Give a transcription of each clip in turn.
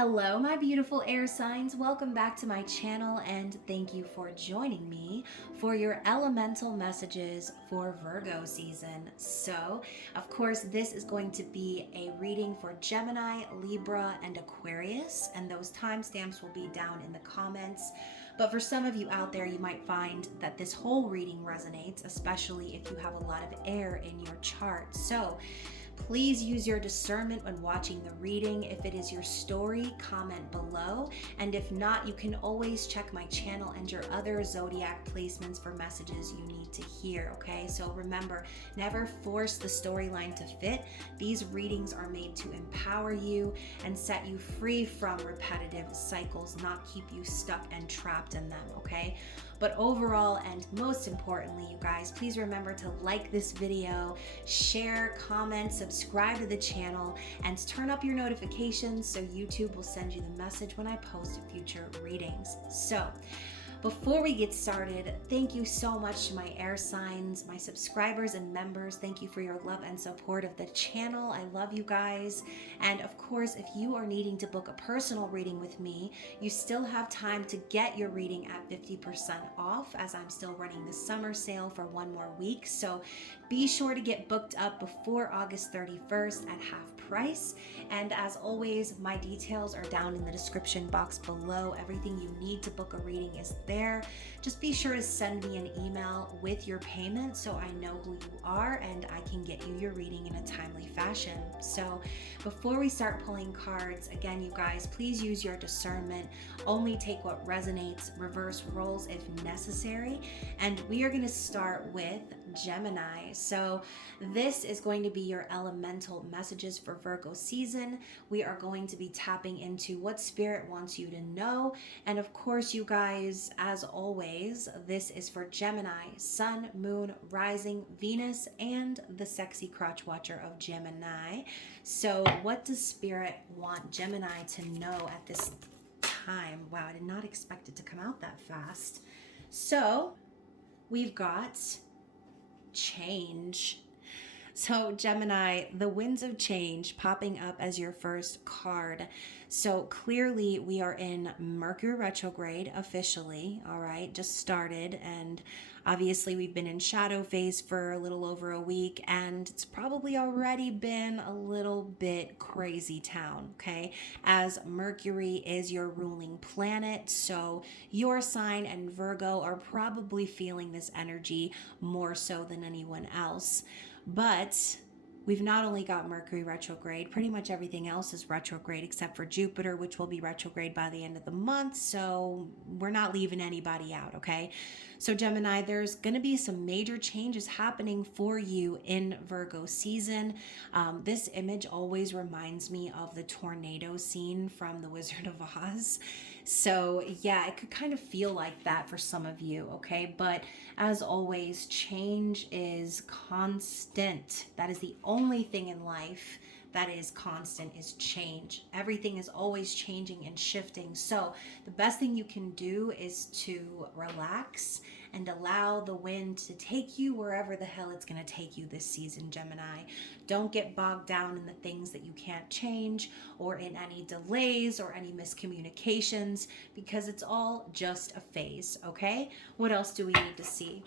Hello, my beautiful air signs. Welcome back to my channel and thank you for joining me for your elemental messages for Virgo season. So, of course, this is going to be a reading for Gemini, Libra, and Aquarius, and those timestamps will be down in the comments. But for some of you out there, you might find that this whole reading resonates, especially if you have a lot of air in your chart. So, please use your discernment when watching the reading. If it is your story, comment below. And if not, you can always check my channel and your other zodiac placements for messages you need to hear, okay? So remember, never force the storyline to fit. These readings are made to empower you and set you free from repetitive cycles, not keep you stuck and trapped in them, okay? But overall, and most importantly, you guys, please remember to like this video, share, comment, subscribe to the channel, and turn up your notifications so YouTube will send you the message when I post future readings. So, before we get started, thank you so much to my air signs, my subscribers and members. Thank you for your love and support of the channel. I love you guys. And of course, if you are needing to book a personal reading with me, you still have time to get your reading at 50% off, as I'm still running the summer sale for one more week. So be sure to get booked up before August 31st at half price. And as always, my details are down in the description box below. Everything you need to book a reading is there. Just be sure to send me an email with your payment so I know who you are and I can get you your reading in a timely fashion. So before we start pulling cards, again, you guys, please use your discernment. Only take what resonates, reverse roles if necessary. And we are going to start with Gemini. So this is going to be your elemental messages for Virgo season. We are going to be tapping into what spirit wants you to know. And of course, you guys, as always, this is for Gemini, Sun, Moon, Rising, Venus, and the sexy crotch watcher of Gemini. So what does spirit want Gemini to know at this time? Wow, I did not expect it to come out that fast. So we've got change. So Gemini, the winds of change popping up as your first card. So clearly we are in Mercury retrograde officially, all right, just started, and obviously we've been in shadow phase for a little over a week, and it's probably already been a little bit crazy town, okay, as Mercury is your ruling planet. So your sign and Virgo are probably feeling this energy more so than anyone else. But we've not only got Mercury retrograde, pretty much everything else is retrograde except for Jupiter, which will be retrograde by the end of the month. So we're not leaving anybody out, okay? So Gemini, there's going to be some major changes happening for you in Virgo season. This image always reminds me of the tornado scene from The Wizard of Oz. So yeah, it could kind of feel like that for some of you, okay? But as always, change is constant. That is the only thing in life that is constant, is change. Everything is always changing and shifting. So the best thing you can do is to relax and allow the wind to take you wherever the hell it's going to take you this season, Gemini. Don't get bogged down in the things that you can't change or in any delays or any miscommunications, because it's all just a phase, okay? What else do we need to see?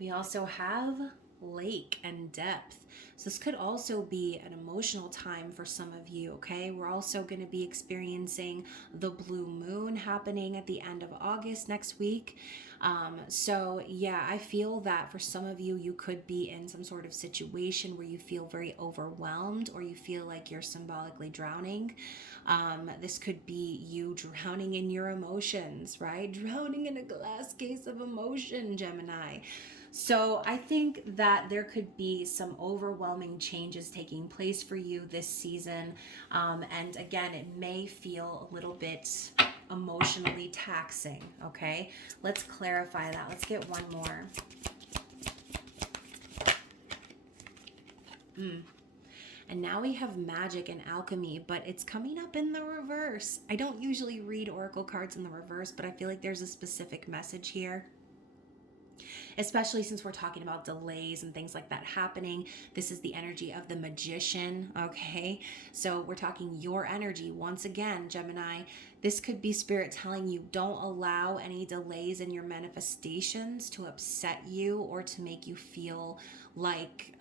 We also have lake and depth. So this could also be an emotional time for some of you, okay? We're also going to be experiencing the blue moon happening at the end of August next week. So yeah, I feel that for some of you, you could be in some sort of situation where you feel very overwhelmed or you feel like you're symbolically drowning. This could be you drowning in your emotions, right? Drowning in a glass case of emotion, Gemini. So I think that there could be some overwhelming changes taking place for you this season. And again, it may feel a little bit emotionally taxing, okay? Let's clarify that. Let's get one more. And now we have magic and alchemy, but it's coming up in the reverse. I don't usually read oracle cards in the reverse, but I feel like there's a specific message here. especially since we're talking about delays and things like that happening. This is the energy of the magician, okay? So we're talking your energy. Once again, Gemini, this could be Spirit telling you don't allow any delays in your manifestations to upset you or to make you feel like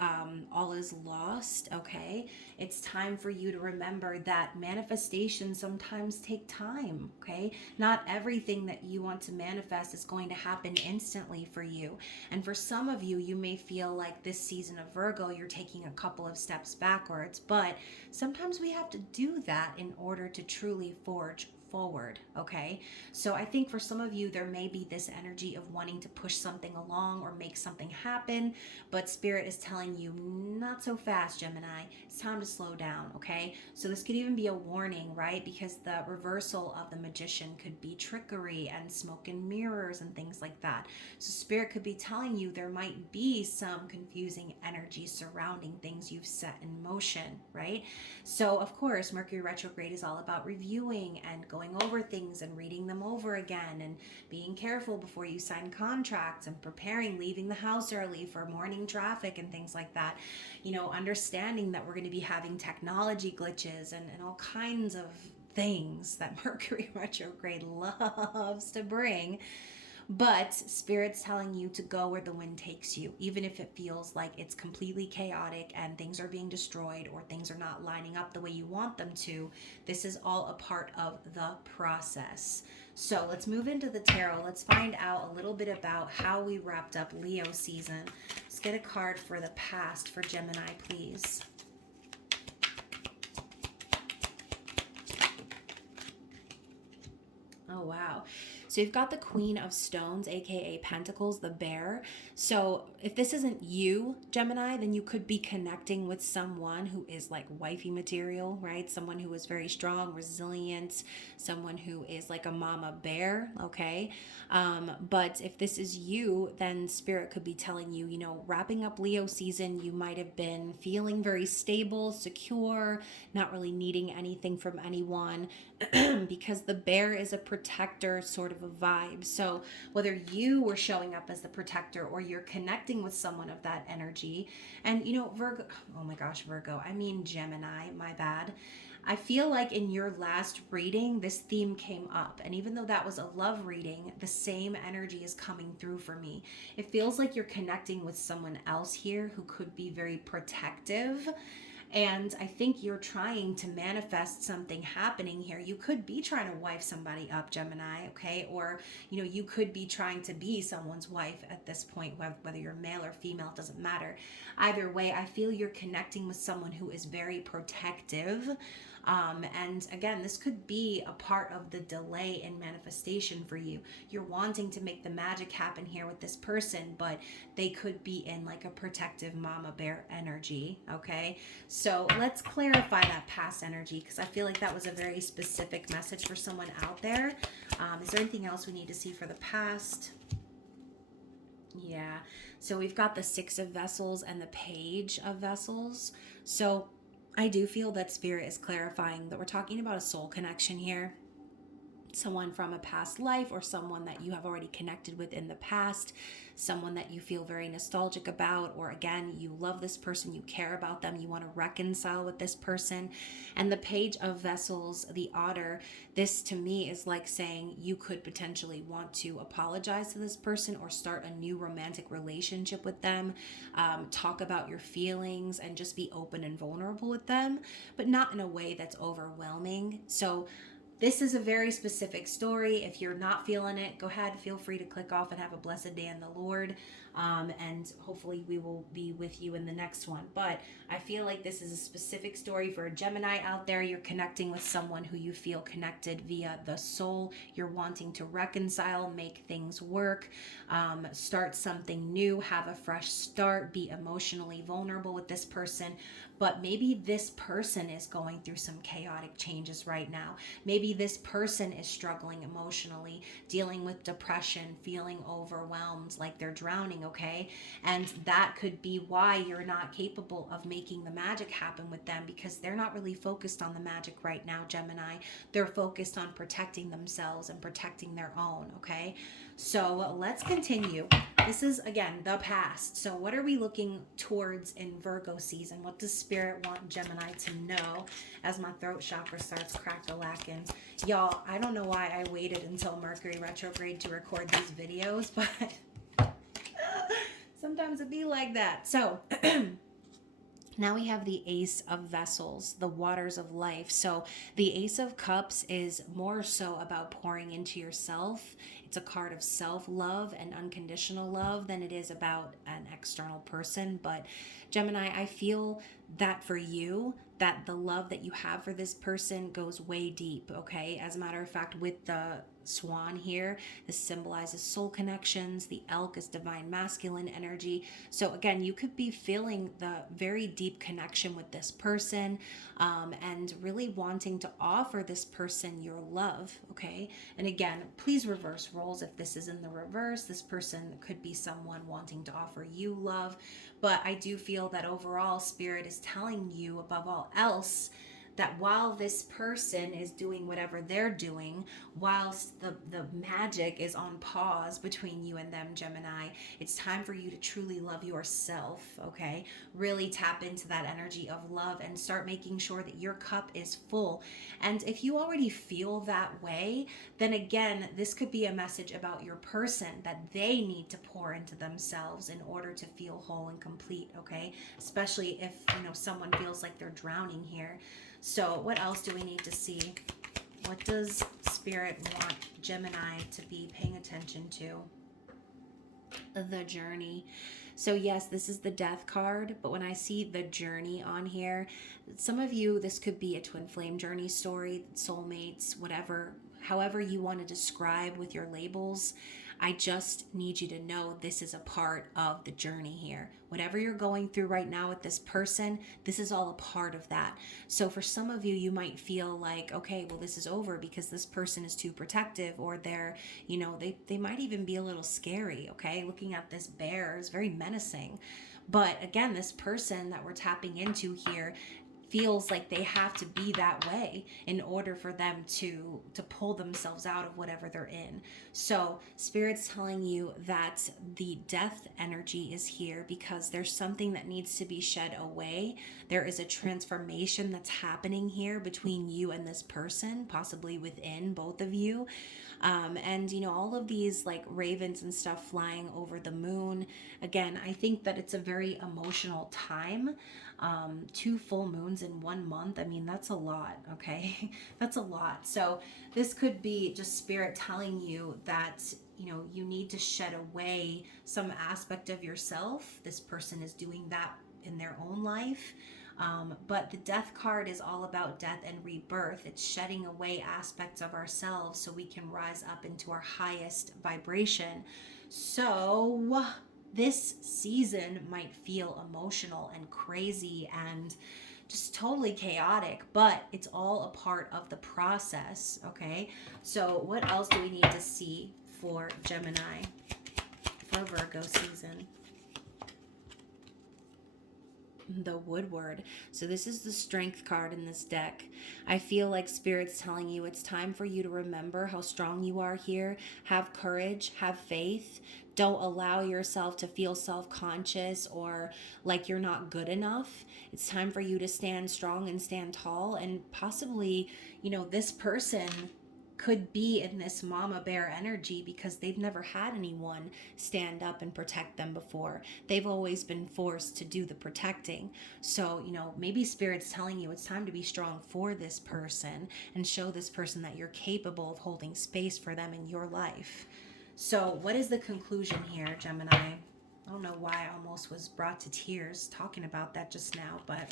all is lost, okay? It's time for you to remember that manifestations sometimes take time, okay? Not everything that you want to manifest is going to happen instantly for you. And for some of you, you may feel like this season of Virgo, you're taking a couple of steps backwards, but sometimes we have to do that in order to truly forge forward, okay? So I think for some of you, there may be this energy of wanting to push something along or make something happen, but Spirit is telling you, not so fast, Gemini. It's time to slow down, okay? So this could even be a warning, right? Because the reversal of the magician could be trickery and smoke and mirrors and things like that. So Spirit could be telling you there might be some confusing energy surrounding things you've set in motion, right? So of course, Mercury retrograde is all about reviewing and going over things and reading them over again and being careful before you sign contracts and preparing, leaving the house early for morning traffic and things like that. You know, understanding that we're going to be having technology glitches and all kinds of things that Mercury retrograde loves to bring. But Spirit's telling you to go where the wind takes you, even if it feels like it's completely chaotic and things are being destroyed or things are not lining up the way you want them to. This is all a part of the process. So let's move into the tarot. Let's find out a little bit about how we wrapped up Leo season. Let's get a card for the past for Gemini, please. Oh, wow. So you've got the Queen of Stones, aka Pentacles, the bear. So if this isn't you, Gemini, then you could be connecting with someone who is like wifey material, right? Someone who is very strong, resilient, someone who is like a mama bear, okay? But if this is you, then Spirit could be telling you, you know, wrapping up Leo season, you might have been feeling very stable, secure, not really needing anything from anyone because the bear is a protector sort of a vibe. So whether you were showing up as the protector or you're connecting with someone of that energy, and you know, Virgo, oh my gosh, Virgo, I mean Gemini, my bad. I feel like in your last reading, this theme came up. And even though that was a love reading, the same energy is coming through for me. It feels like you're connecting with someone else here who could be very protective. And I think you're trying to manifest something happening here. You could be trying to wife somebody up, Gemini, okay? Or, you know, you could be trying to be someone's wife at this point, whether you're male or female, it doesn't matter. Either way, I feel you're connecting with someone who is very protective. And again, this could be a part of the delay in manifestation for you. You're wanting to make the magic happen here with this person, but they could be in like a protective mama bear energy, okay? So let's clarify that past energy because I feel like that was a very specific message for someone out there. Is there anything else we need to see for the past? Yeah, so we've got the Six of Vessels and the Page of Vessels. So I do feel that Spirit is clarifying that we're talking about a soul connection here. Someone from a past life or someone that you have already connected with in the past, someone that you feel very nostalgic about, or again, you love this person, you care about them, you want to reconcile with this person. And the Page of Vessels, the Otter, this to me is like saying you could potentially want to apologize to this person or start a new romantic relationship with them, talk about your feelings and just be open and vulnerable with them, but not in a way that's overwhelming. So this is a very specific story. If you're not feeling it, go ahead, feel free to click off and have a blessed day in the Lord. And hopefully we will be with you in the next one. But I feel like this is a specific story for a Gemini out there. You're connecting with someone who you feel connected via the soul. You're wanting to reconcile, make things work, start something new, have a fresh start, be emotionally vulnerable with this person. But maybe this person is going through some chaotic changes right now. Maybe this person is struggling emotionally, dealing with depression, feeling overwhelmed, like they're drowning, okay? And that could be why you're not capable of making the magic happen with them, because they're not really focused on the magic right now, Gemini. They're focused on protecting themselves and protecting their own, okay? So let's continue. This is, again, the past. So what are we looking towards in Virgo season? What does Spirit want Gemini to know as my throat chakra starts crack-a-lacking? Y'all, I don't know why I waited until Mercury retrograde to record these videos, but sometimes it be like that. So now we have the Ace of Vessels, the waters of life. So the Ace of Cups is more so about pouring into yourself. It's a card of self-love and unconditional love than it is about an external person. But Gemini, I feel that for you, that the love that you have for this person goes way deep, okay? As a matter of fact, with the swan here, this symbolizes soul connections. The elk is divine masculine energy. So again, you could be feeling the very deep connection with this person, and really wanting to offer this person your love, okay? And again, please reverse roles if this is in the reverse. This person could be someone wanting to offer you love. But I do feel that overall, Spirit is telling you, above all else, that while this person is doing whatever they're doing, whilst the magic is on pause between you and them, Gemini, it's time for you to truly love yourself, okay? Really tap into that energy of love and start making sure that your cup is full. And if you already feel that way, then again, this could be a message about your person, that they need to pour into themselves in order to feel whole and complete, okay? Especially if, someone feels like they're drowning here. So what else do we need to see? What does Spirit want Gemini to be paying attention to? The journey. So yes, this is the death card, but when I see the journey on here, some of you, this could be a twin flame journey story, soulmates, whatever, however you want to describe with your labels. I just need you to know this is a part of the journey here. Whatever you're going through right now with this person, this is all a part of that. So for some of you, you might feel like, okay, well, this is over because this person is too protective, or they're, they might even be a little scary, okay? Looking at this bear is very menacing. But again, this person that we're tapping into here feels like they have to be that way in order for them to pull themselves out of whatever they're in. So Spirit's telling you that the death energy is here because there's something that needs to be shed away. There is a transformation that's happening here between you and this person, possibly within both of you. And all of these like ravens and stuff flying over the moon. Again, I think that it's a very emotional time. 2 full moons in 1 month. I mean, that's a lot, okay? That's a lot. So this could be just Spirit telling you that, you need to shed away some aspect of yourself. This person is doing that in their own life. But the death card is all about death and rebirth. It's shedding away aspects of ourselves so we can rise up into our highest vibration. So this season might feel emotional and crazy and just totally chaotic, but it's all a part of the process, okay? So what else do we need to see for Gemini for Virgo season? The Woodward. So this is the strength card in this deck. I feel like Spirit's telling you it's time for you to remember how strong you are here. Have courage, have faith. Don't allow yourself to feel self-conscious or like you're not good enough. It's time for you to stand strong and stand tall, and possibly, this person could be in this mama bear energy because they've never had anyone stand up and protect them before. They've always been forced to do the protecting. So, maybe Spirit's telling you it's time to be strong for this person and show this person that you're capable of holding space for them in your life. So what is the conclusion here, Gemini? I don't know why I almost was brought to tears talking about that just now, but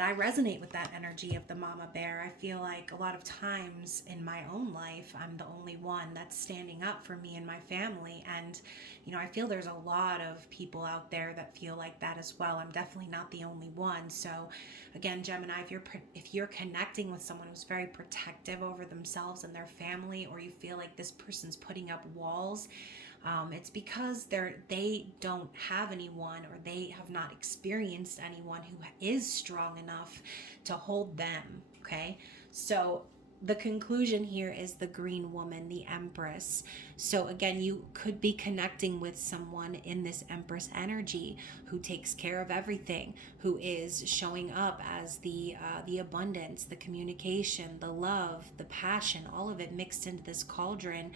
I resonate with that energy of the mama bear. I feel like a lot of times in my own life, I'm the only one that's standing up for me and my family. And, I feel there's a lot of people out there that feel like that as well. I'm definitely not the only one. So again, Gemini, if you're connecting with someone who's very protective over themselves and their family, or you feel like this person's putting up walls, It's because they don't have anyone, or they have not experienced anyone who is strong enough to hold them. Okay, so the conclusion here is the green woman, the empress. So again, you could be connecting with someone in this empress energy who takes care of everything, who is showing up as the abundance, the communication, the love, the passion, all of it mixed into this cauldron.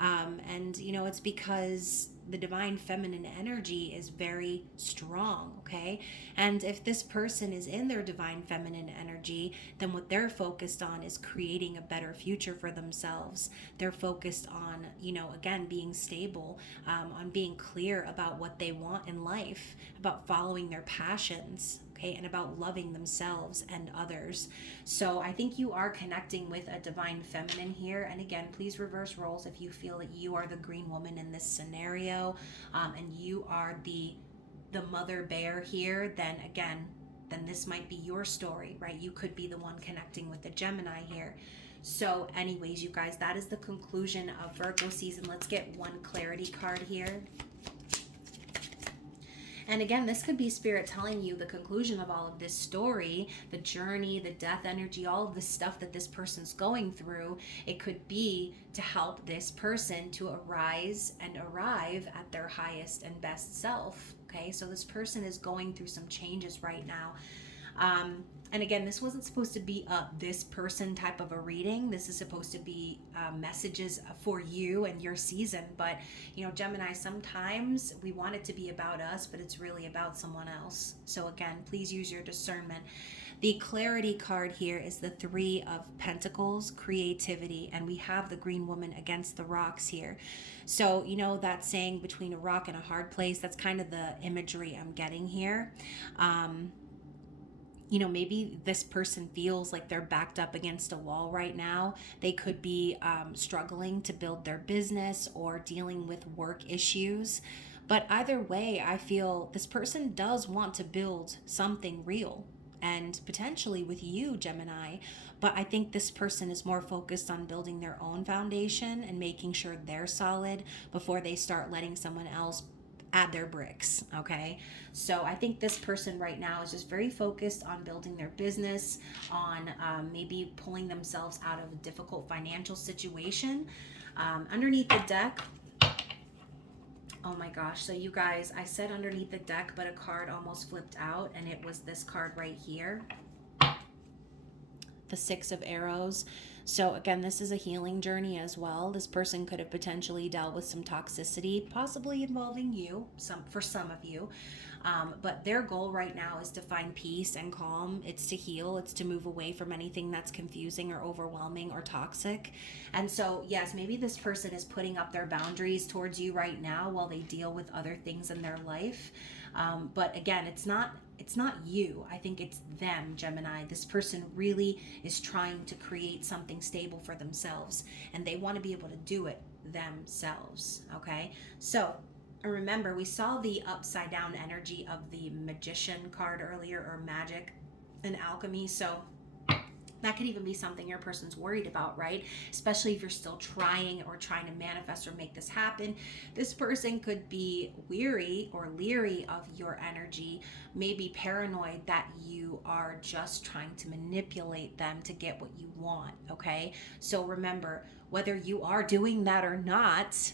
And it's because the divine feminine energy is very strong. Okay, and if this person is in their divine feminine energy, then what they're focused on is creating a better future for themselves. They're focused on, again, being stable, on being clear about what they want in life, about following their passions, okay, and about loving themselves and others. So I think you are connecting with a divine feminine here. And again, please reverse roles if you feel that you are the green woman in this scenario, and you are the mother bear here. Then again, then this might be your story, right? You could be the one connecting with the Gemini here. So anyways, you guys, that is the conclusion of Virgo season. Let's get one clarity card here. And again, this could be Spirit telling you the conclusion of all of this story, the journey, the death energy, all of the stuff that this person's going through. It could be to help this person to arise and arrive at their highest and best self. Okay, so this person is going through some changes right now. And again, this wasn't supposed to be a this person type of a reading. This is supposed to be messages for you and your season. But, Gemini, sometimes we want it to be about us, but it's really about someone else. So again, please use your discernment. The clarity card here is the Three of Pentacles, creativity, and we have the green woman against the rocks here. So, that saying, between a rock and a hard place, that's kind of the imagery I'm getting here. Maybe this person feels like they're backed up against a wall right now. They could be struggling to build their business or dealing with work issues. But either way, I feel this person does want to build something real, and potentially with you, Gemini. But I think this person is more focused on building their own foundation and making sure they're solid before they start letting someone else add their bricks. Okay, so I think this person right now is just very focused on building their business, on maybe pulling themselves out of a difficult financial situation. Underneath the deck, oh my gosh, so you guys, I said underneath the deck, but a card almost flipped out, and it was this card right here, the Six of Arrows. So again, this is a healing journey as well. This person could have potentially dealt with some toxicity, possibly involving you, for some of you. But their goal right now is to find peace and calm. It's to heal. It's to move away from anything that's confusing or overwhelming or toxic. And so, yes, maybe this person is putting up their boundaries towards you right now while they deal with other things in their life. But again, it's not you. I think it's them, Gemini. This person really is trying to create something stable for themselves, and they want to be able to do it themselves. Okay, so remember, we saw the upside down energy of the Magician card earlier, or magic and alchemy. So that could even be something your person's worried about, right? Especially if you're still trying to manifest or make this happen. This person could be weary or leery of your energy, maybe paranoid that you are just trying to manipulate them to get what you want, okay? So remember, whether you are doing that or not,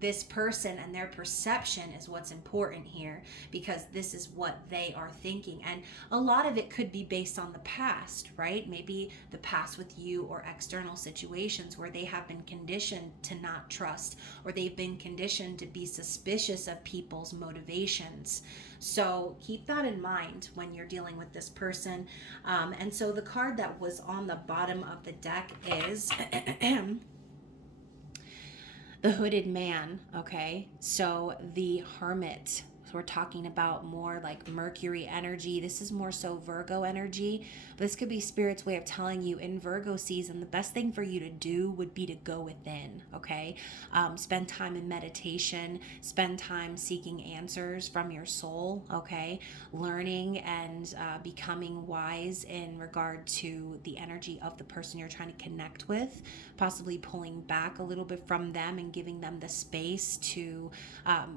this person and their perception is what's important here, because this is what they are thinking. And a lot of it could be based on the past, right? Maybe the past with you, or external situations where they have been conditioned to not trust, or they've been conditioned to be suspicious of people's motivations. So keep that in mind when you're dealing with this person. And so the card that was on the bottom of the deck is the Hooded Man. Okay, so the Hermit. we're talking about more like Mercury energy. This is more so Virgo energy. This could be Spirit's way of telling you in Virgo season, the best thing for you to do would be to go within, okay? Spend time in meditation, spend time seeking answers from your soul, okay? Learning and becoming wise in regard to the energy of the person you're trying to connect with, possibly pulling back a little bit from them and giving them the space to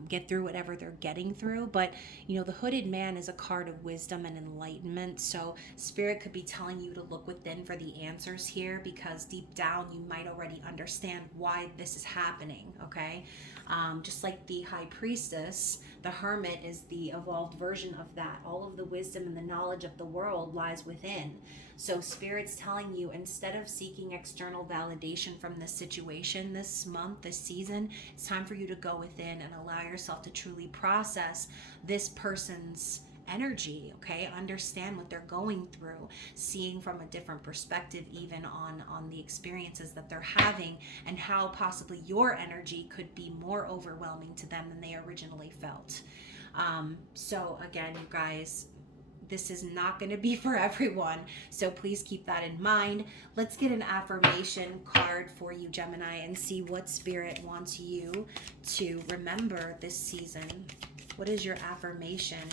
get through whatever they're getting through. But you know, the hooded man is a card of wisdom and enlightenment, so Spirit could be telling you to look within for the answers here, because deep down you might already understand why this is happening, okay? Just like the High Priestess, the Hermit is the evolved version of that. All of the wisdom and the knowledge of the world lies within. So Spirit's telling you, instead of seeking external validation from this situation, this month, this season, it's time for you to go within and allow yourself to truly process this person's energy, okay? Understand what they're going through, seeing from a different perspective even on the experiences that they're having, and how possibly your energy could be more overwhelming to them than they originally felt. So again, you guys, this is not going to be for everyone, so please keep that in mind. Let's get an affirmation card for you, Gemini, and see what Spirit wants you to remember this season. What is your affirmation?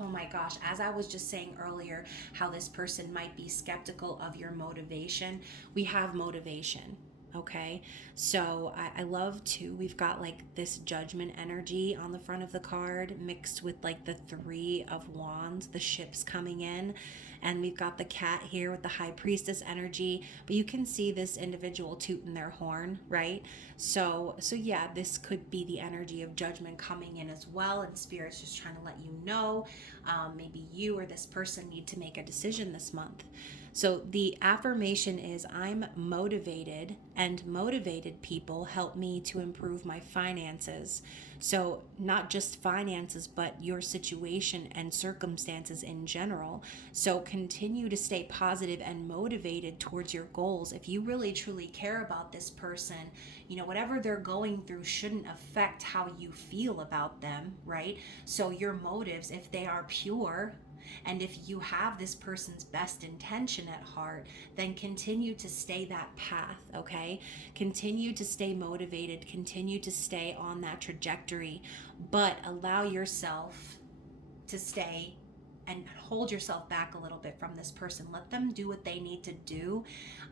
Oh my gosh, as I was just saying earlier, how this person might be skeptical of your motivation, we have motivation. Okay, so I love too, we've got like this Judgment energy on the front of the card mixed with like the Three of Wands, the ships coming in, and we've got the cat here with the High Priestess energy, but you can see this individual tooting their horn, right? So yeah, this could be the energy of Judgment coming in as well, and Spirit's just trying to let you know, maybe you or this person need to make a decision this month. So the affirmation is, I'm motivated, and motivated people help me to improve my finances. So not just finances, but your situation and circumstances in general. So continue to stay positive and motivated towards your goals. If you really truly care about this person, you know, whatever they're going through shouldn't affect how you feel about them, right? So your motives, if they are pure, and if you have this person's best intention at heart, then continue to stay that path, okay? Continue to stay motivated, continue to stay on that trajectory, but allow yourself to stay and hold yourself back a little bit from this person. Let them do what they need to do.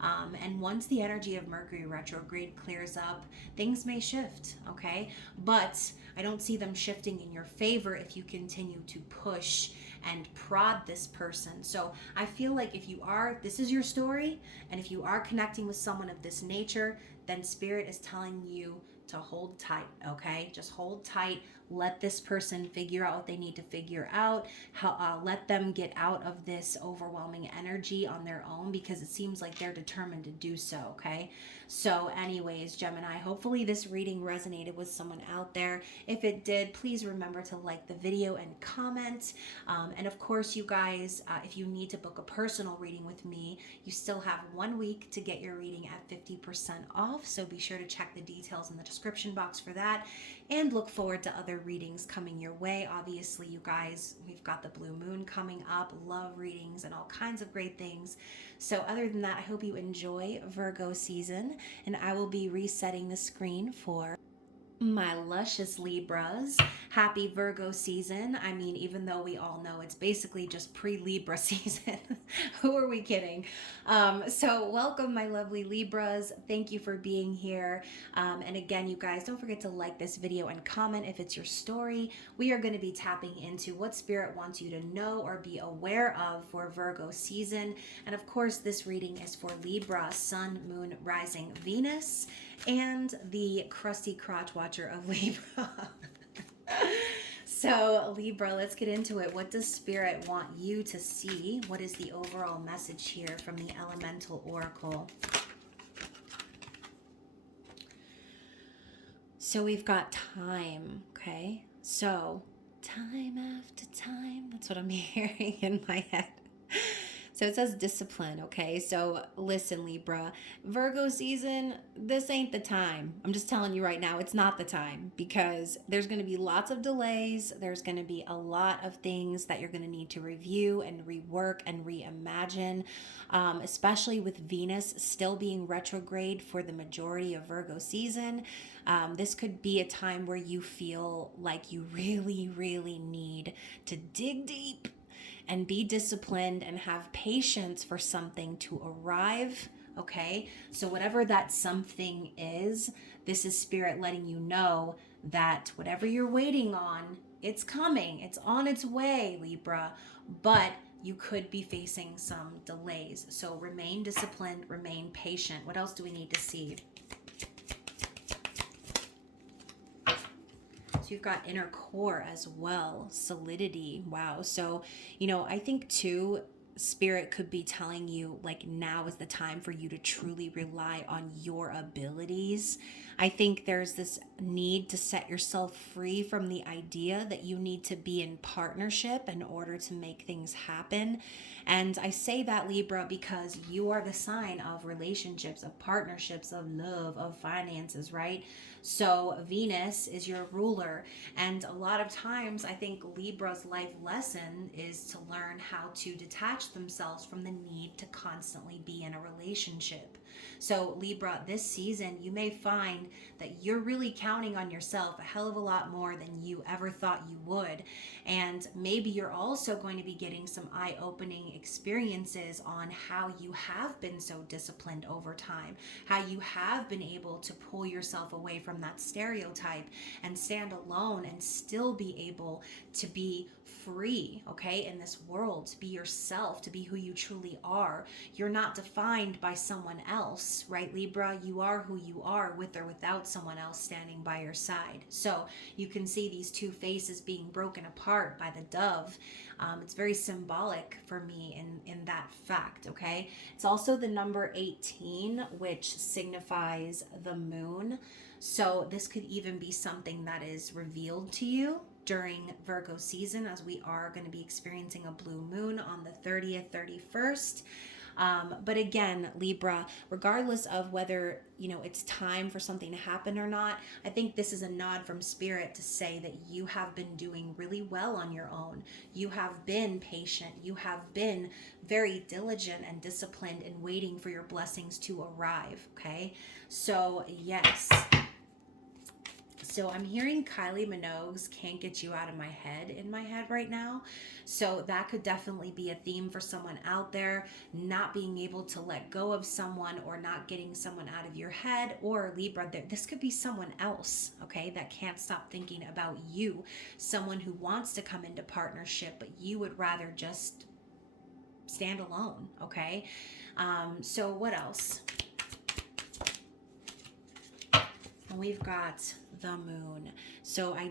And once the energy of Mercury retrograde clears up, things may shift, okay? But I don't see them shifting in your favor if you continue to push and prod this person. So I feel like if you are, this is your story, and if you are connecting with someone of this nature, then Spirit is telling you to hold tight, okay? Just hold tight. Let this person figure out what they need to figure out. Let them get out of this overwhelming energy on their own, because it seems like they're determined to do so, okay? So anyways, Gemini, hopefully this reading resonated with someone out there. If it did, please remember to like the video and comment. And of course, you guys, if you need to book a personal reading with me, you still have 1 week to get your reading at 50% off. So be sure to check the details in the description box for that, and look forward to other readings coming your way. Obviously, you guys, we've got the blue moon coming up, love readings and all kinds of great things. So other than that, I hope you enjoy Virgo season, and I will be resetting the screen for my luscious Libras. Happy Virgo season. I mean, even though we all know it's basically just pre-Libra season. Who are we kidding? So welcome, my lovely Libras. Thank you for being here. And again, you guys, don't forget to like this video and comment if it's your story. We are going to be tapping into what Spirit wants you to know or be aware of for Virgo season. And of course, this reading is for Libra, Sun, Moon, Rising, Venus, and the crusty crotch watcher of Libra. So Libra, let's get into it. What does Spirit want you to see? What is the overall message here from the Elemental Oracle? So we've got time, okay? So time after time, that's what I'm hearing in my head. So it says discipline, okay? So listen, Libra, Virgo season, this ain't the time. I'm just telling you right now, it's not the time because there's going to be lots of delays. There's going to be a lot of things that you're going to need to review and rework and reimagine, especially with Venus still being retrograde for the majority of Virgo season. This could be a time where you feel like you really, really need to dig deep and be disciplined and have patience for something to arrive. Okay, so whatever that something is, this is spirit letting you know that whatever you're waiting on, it's coming, it's on its way, Libra, but you could be facing some delays. So remain disciplined, remain patient. What else do we need to see? You've got inner core as well, solidity. Wow. So, I think too, spirit could be telling you like now is the time for you to truly rely on your abilities. I think there's this need to set yourself free from the idea that you need to be in partnership in order to make things happen. And I say that, Libra, because you are the sign of relationships, of partnerships, of love, of finances, right? So Venus is your ruler. And a lot of times, I think Libra's life lesson is to learn how to detach themselves from the need to constantly be in a relationship. So Libra, this season, you may find that you're really counting on yourself a hell of a lot more than you ever thought you would. And maybe you're also going to be getting some eye-opening experiences on how you have been so disciplined over time, how you have been able to pull yourself away from that stereotype and stand alone and still be able to be free, okay, in this world, to be yourself, to be who you truly are. You're not defined by someone else, right, Libra? You are who you are with or without someone else standing by your side. So you can see these two faces being broken apart by the dove. It's very symbolic for me in that fact, okay? It's also the number 18, which signifies the moon. So this could even be something that is revealed to you during Virgo season, as we are going to be experiencing a blue moon on the 30th, 31st. But again, Libra, regardless of whether, it's time for something to happen or not, I think this is a nod from spirit to say that you have been doing really well on your own. You have been patient. You have been very diligent and disciplined in waiting for your blessings to arrive. Okay. So yes. So I'm hearing Kylie Minogue's Can't Get You Out of My Head in my head right now. So that could definitely be a theme for someone out there, not being able to let go of someone or not getting someone out of your head. Or Libra, this could be someone else, okay, that can't stop thinking about you. Someone who wants to come into partnership, but you would rather just stand alone, okay? So what else? And we've got the moon. So I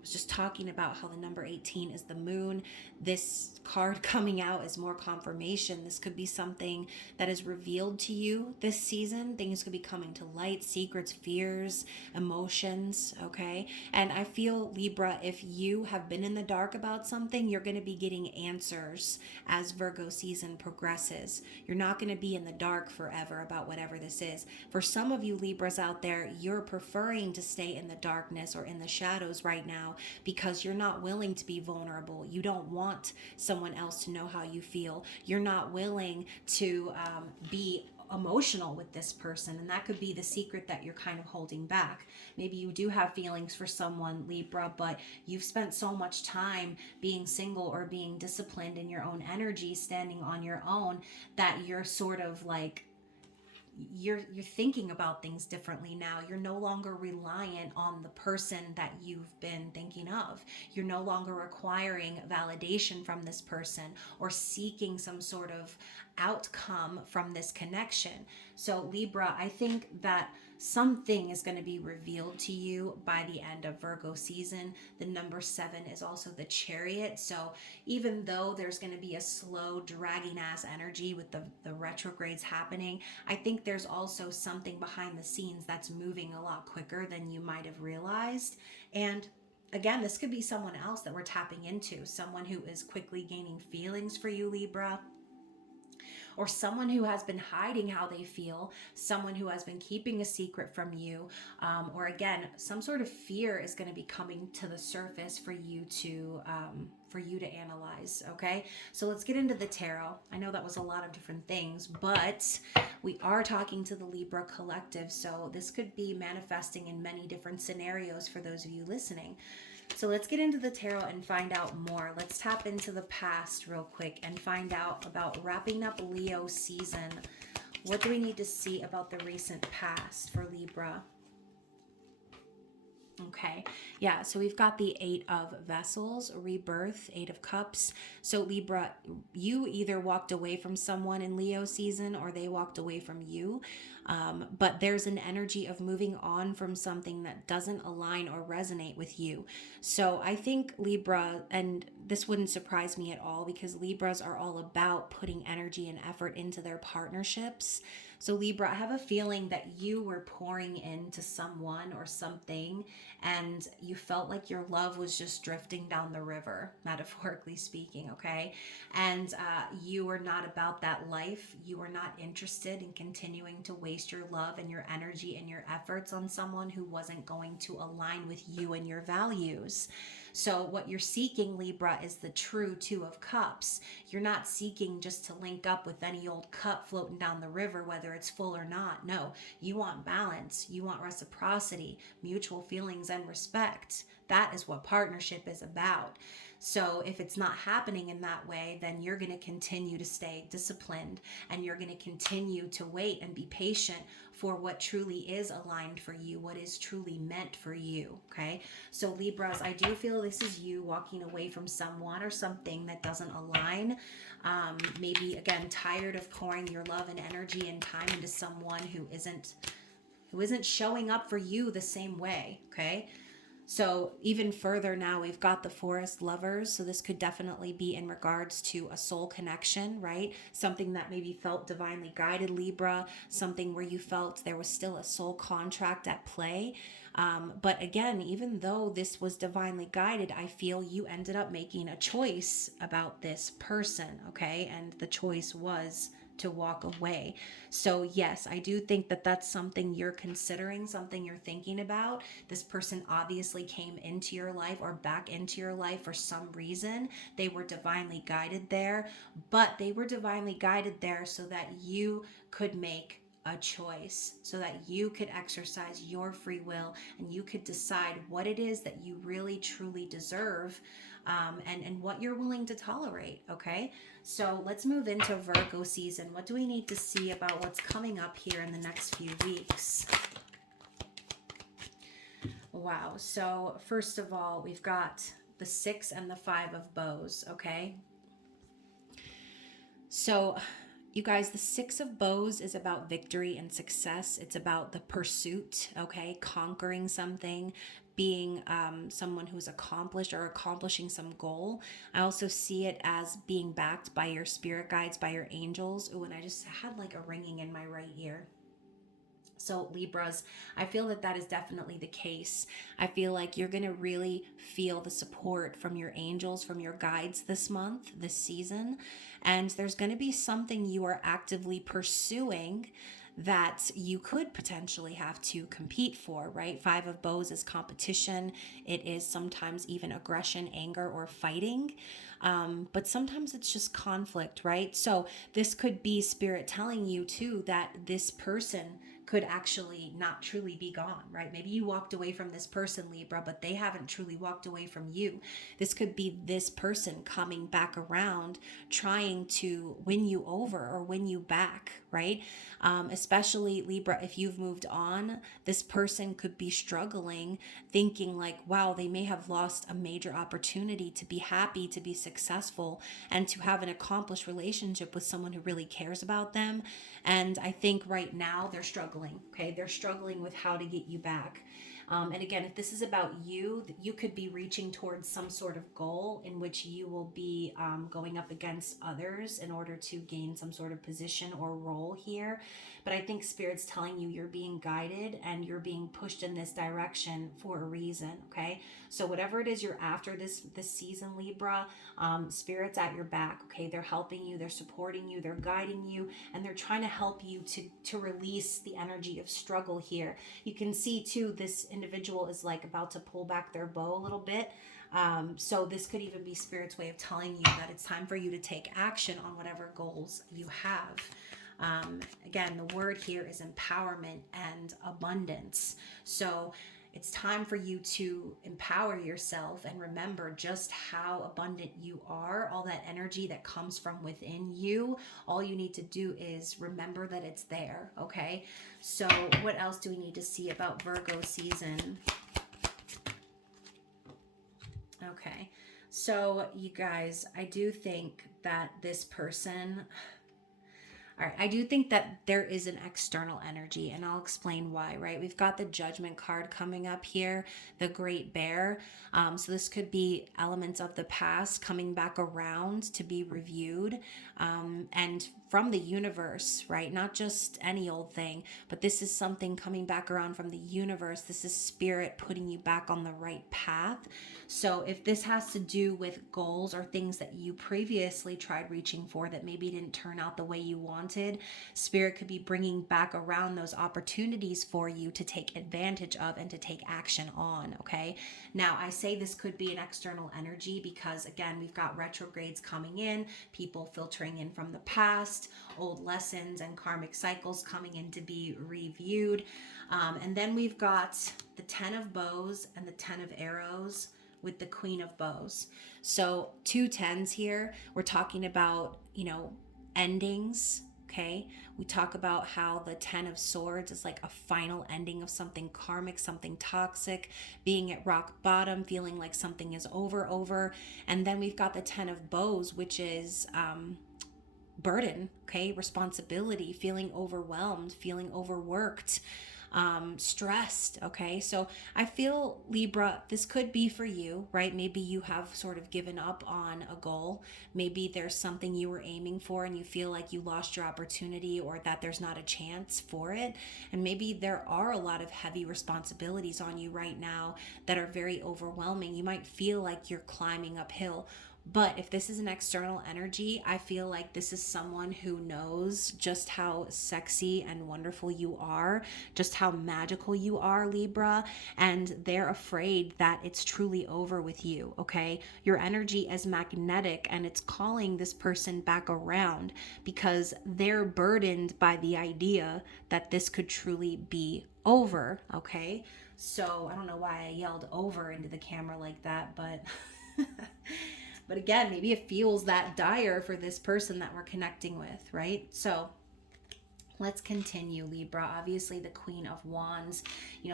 was just talking about how the number 18 is the moon. This card coming out is more confirmation. This could be something that is revealed to you this season. Things could be coming to light, secrets, fears, emotions, okay? And I feel, Libra, if you have been in the dark about something, you're going to be getting answers as Virgo season progresses. You're not going to be in the dark forever about whatever this is. For some of you Libras out there, you're preferring to stay in the darkness or in the shadows right now because you're not willing to be vulnerable. You don't want someone else to know how you feel. You're not willing to be emotional with this person, and that could be the secret that you're kind of holding back. Maybe you do have feelings for someone, Libra, but you've spent so much time being single or being disciplined in your own energy, standing on your own, that you're sort of like you're thinking about things differently now. You're no longer reliant on the person that you've been thinking of. You're no longer requiring validation from this person or seeking some sort of outcome from this connection. So Libra, I think that something is going to be revealed to you by the end of Virgo season. The number 7 is also the Chariot. So even though there's going to be a slow, dragging ass energy with the retrogrades happening, I think there's also something behind the scenes that's moving a lot quicker than you might have realized. And again, this could be someone else that we're tapping into, someone who is quickly gaining feelings for you, Libra. or someone who has been hiding how they feel, someone who has been keeping a secret from you, or again, some sort of fear is going to be coming to the surface for you to analyze. Okay, so let's get into the tarot. I know that was a lot of different things, but we are talking to the Libra collective, so this could be manifesting in many different scenarios for those of you listening. So let's get into the tarot and find out more. Let's tap into the past real quick and find out about wrapping up Leo season. What do we need to see about the recent past for Libra? Okay, yeah, so we've got the 8 of Vessels, rebirth, 8 of Cups. So Libra, you either walked away from someone in Leo season or they walked away from you. But there's an energy of moving on from something that doesn't align or resonate with you. So I think Libra, and this wouldn't surprise me at all because Libras are all about putting energy and effort into their partnerships. So Libra, I have a feeling that you were pouring into someone or something and you felt like your love was just drifting down the river, metaphorically speaking, okay? And you were not about that life. You were not interested in continuing to waste your love and your energy and your efforts on someone who wasn't going to align with you and your values. So what you're seeking, Libra, is the true 2 of Cups. You're not seeking just to link up with any old cup floating down the river, whether it's full or not. No, you want balance. You want reciprocity, mutual feelings, and respect. That is what partnership is about. So if it's not happening in that way, then you're going to continue to stay disciplined and you're going to continue to wait and be patient for what truly is aligned for you, what is truly meant for you, okay? So Libras, I do feel this is you walking away from someone or something that doesn't align. Maybe, again, tired of pouring your love and energy and time into someone who isn't showing up for you the same way, okay? So even further now, we've got the Forest Lovers. So this could definitely be in regards to a soul connection, right? Something that maybe felt divinely guided, Libra, something where you felt there was still a soul contract at play. But again, even though this was divinely guided, I feel you ended up making a choice about this person, okay? And the choice was to walk away. So yes, I do think that that's something you're considering, something you're thinking about. This person obviously came into your life or back into your life for some reason. They were divinely guided there, but they were divinely guided there so that you could make a choice, so that you could exercise your free will and you could decide what it is that you really truly deserve, and what you're willing to tolerate, okay? So let's move into Virgo season. What do we need to see about what's coming up here in the next few weeks? Wow. So first of all, we've got the 6 and the 5 of bows, okay? So you guys, the 6 of bows is about victory and success. It's about the pursuit, okay? Conquering something, being someone who's accomplished or accomplishing some goal. I also see it as being backed by your spirit guides, by your angels. Ooh, and I just had like a ringing in my right ear. So Libras, I feel that that is definitely the case. I feel like you're going to really feel the support from your angels, from your guides this month, this season. And there's going to be something you are actively pursuing that you could potentially have to compete for, right? 5 of bows is competition. It is sometimes even aggression, anger, or fighting. But sometimes it's just conflict, right? So this could be spirit telling you too that this person could actually not truly be gone, right? Maybe you walked away from this person, Libra, but they haven't truly walked away from you. This could be this person coming back around, trying to win you over or win you back, right? Especially Libra, if you've moved on, this person could be struggling, thinking like, wow, they may have lost a major opportunity to be happy, to be successful, and to have an accomplished relationship with someone who really cares about them. And I think right now they're struggling, okay? They're struggling with how to get you back. And again, if this is about you, you could be reaching towards some sort of goal in which you will be going up against others in order to gain some sort of position or role here. But I think Spirit's telling you you're being guided and you're being pushed in this direction for a reason, okay? So whatever it is you're after this season, Libra, Spirit's at your back, okay? They're helping you, they're supporting you, they're guiding you, and they're trying to help you to release the energy of struggle here. You can see too, this individual is like about to pull back their bow a little bit. So this could even be Spirit's way of telling you that it's time for you to take action on whatever goals you have. Again, the word here is empowerment and abundance. So it's time for you to empower yourself and remember just how abundant you are, all that energy that comes from within you. All you need to do is remember that it's there, okay? So what else do we need to see about Virgo season? Okay, so you guys, I do think that this person... All right, I do think that there is an external energy, and I'll explain why, right? We've got the Judgment card coming up here, the Great Bear. So this could be elements of the past coming back around to be reviewed, and from the universe, right? Not just any old thing, but this is something coming back around from the universe. This is Spirit putting you back on the right path. So if this has to do with goals or things that you previously tried reaching for that maybe didn't turn out the way you wanted, Spirit could be bringing back around those opportunities for you to take advantage of and to take action on, okay? Now, I say this could be an external energy because, again, we've got retrogrades coming in, people filtering in from the past, old lessons and karmic cycles coming in to be reviewed. And then we've got the 10 of bows and the 10 of arrows with the Queen of bows. So 2 10s here. We're talking about, endings. Okay, we talk about how the 10 of swords is like a final ending of something karmic, something toxic, being at rock bottom, feeling like something is over. And then we've got the 10 of bows, which is burden, okay, responsibility, feeling overwhelmed, feeling overworked, stressed, okay? So I feel, Libra, this could be for you, right? Maybe you have sort of given up on a goal. Maybe there's something you were aiming for and you feel like you lost your opportunity or that there's not a chance for it. And maybe there are a lot of heavy responsibilities on you right now that are very overwhelming. You might feel like you're climbing uphill. But if this is an external energy, I feel like this is someone who knows just how sexy and wonderful you are, just how magical you are, Libra, and they're afraid that it's truly over with you, okay? Your energy is magnetic and it's calling this person back around because they're burdened by the idea that this could truly be over, okay? So I don't know why I yelled over into the camera like that, but... But again, maybe it feels that dire for this person that we're connecting with, right? So let's continue, Libra. Obviously, the Queen of Wands.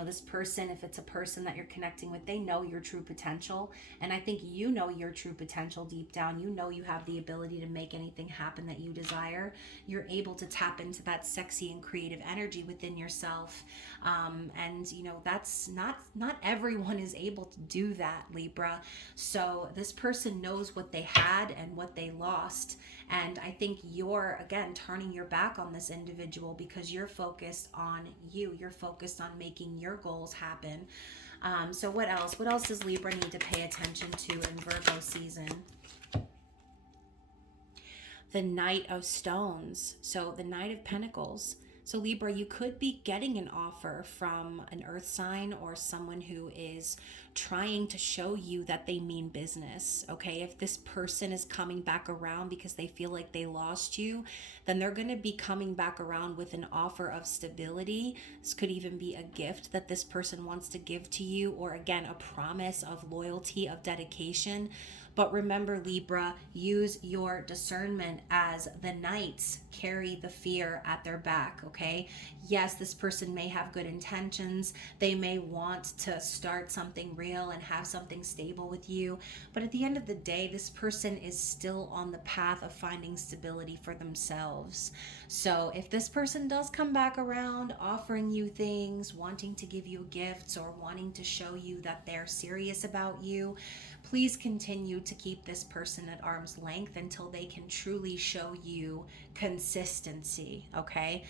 This person, if it's a person that you're connecting with, they know your true potential. And I think you know your true potential deep down. You know you have the ability to make anything happen that you desire. You're able to tap into that sexy and creative energy within yourself. And that's not everyone is able to do that, Libra. So this person knows what they had and what they lost. And I think you're, again, turning your back on this individual because you're focused on you. You're focused on making your goals happen. So what else? What else does Libra need to pay attention to in Virgo season? The Knight of Stones. So the Knight of Pentacles. So Libra, you could be getting an offer from an earth sign or someone who is trying to show you that they mean business, okay? If this person is coming back around because they feel like they lost you, then they're going to be coming back around with an offer of stability. This could even be a gift that this person wants to give to you, or again, a promise of loyalty, of dedication. But remember, Libra, use your discernment as the knights carry the fear at their back, okay? Yes, this person may have good intentions. They may want to start something real real and have something stable with you. But at the end of the day, this person is still on the path of finding stability for themselves. So if this person does come back around offering you things, wanting to give you gifts, or wanting to show you that they're serious about you, please continue to keep this person at arm's length until they can truly show you consistency, okay?